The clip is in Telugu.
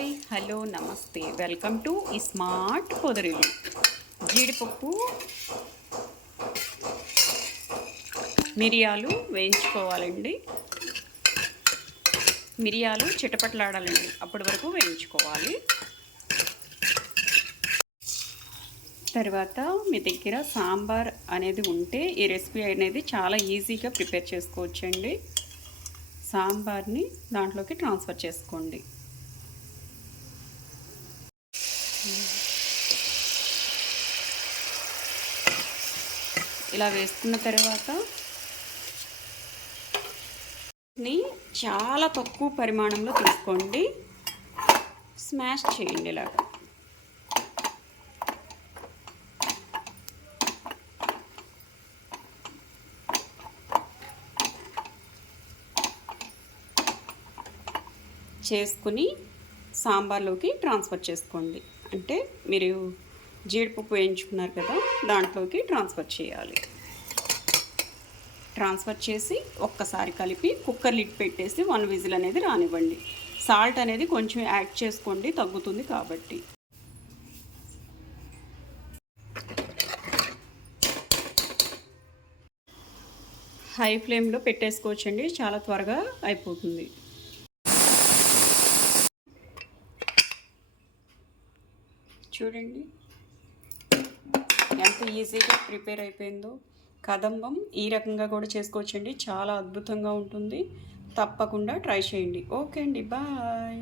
Hi hello namaste. Welcome to ఈ స్మార్ట్ పొదరిల్లు. జీడిపప్పు మిరియాలు వేయించుకోవాలండి. మిరియాలు చిటపట్లాడాలండి. అప్పటి వరకు వేయించుకోవాలి. తర్వాత మీ దగ్గర సాంబార్ అనేది ఉంటే ఈ రెసిపీ అనేది చాలా ఈజీగా ప్రిపేర్ చేసుకోవచ్చండి. సాంబార్ని దాంట్లోకి ట్రాన్స్ఫర్ చేసుకోండి. ఇలా వేసుకున్న తర్వాత ని చాలా తక్కువ పరిమాణంలో తీసుకోండి. స్మాష్ చేయండి ఇలా. చేసుకుని సాంబార్లోకి ట్రాన్స్ఫర్ చేసుకోండి. అంటే మీరు జీడిపప్పు వేయించుకున్నారు కదా దాంట్లోకి ట్రాన్స్ఫర్ చేయాలి. ట్రాన్స్ఫర్ చేసి ఒక్కసారి కలిపి కుక్కర్ లిడ్ పెట్టేసి వన్ విజిల్ అనేది రానివ్వండి. సాల్ట్ అనేది కొంచెం యాడ్ చేసుకోండి తగ్గుతుంది కాబట్టి. హై ఫ్లేమ్లో పెట్టేసుకోవచ్చండి చాలా త్వరగా అయిపోతుంది. చూడండి. ఎంత ఈజీగా ప్రిపేర్ అయిపోయిందో కదంబం. ఈ రకంగా కూడా చేసుకోవచ్చండి. చాలా అద్భుతంగా ఉంటుంది. తప్పకుండా ట్రై చేయండి. ఓకే అండి. బాయ్.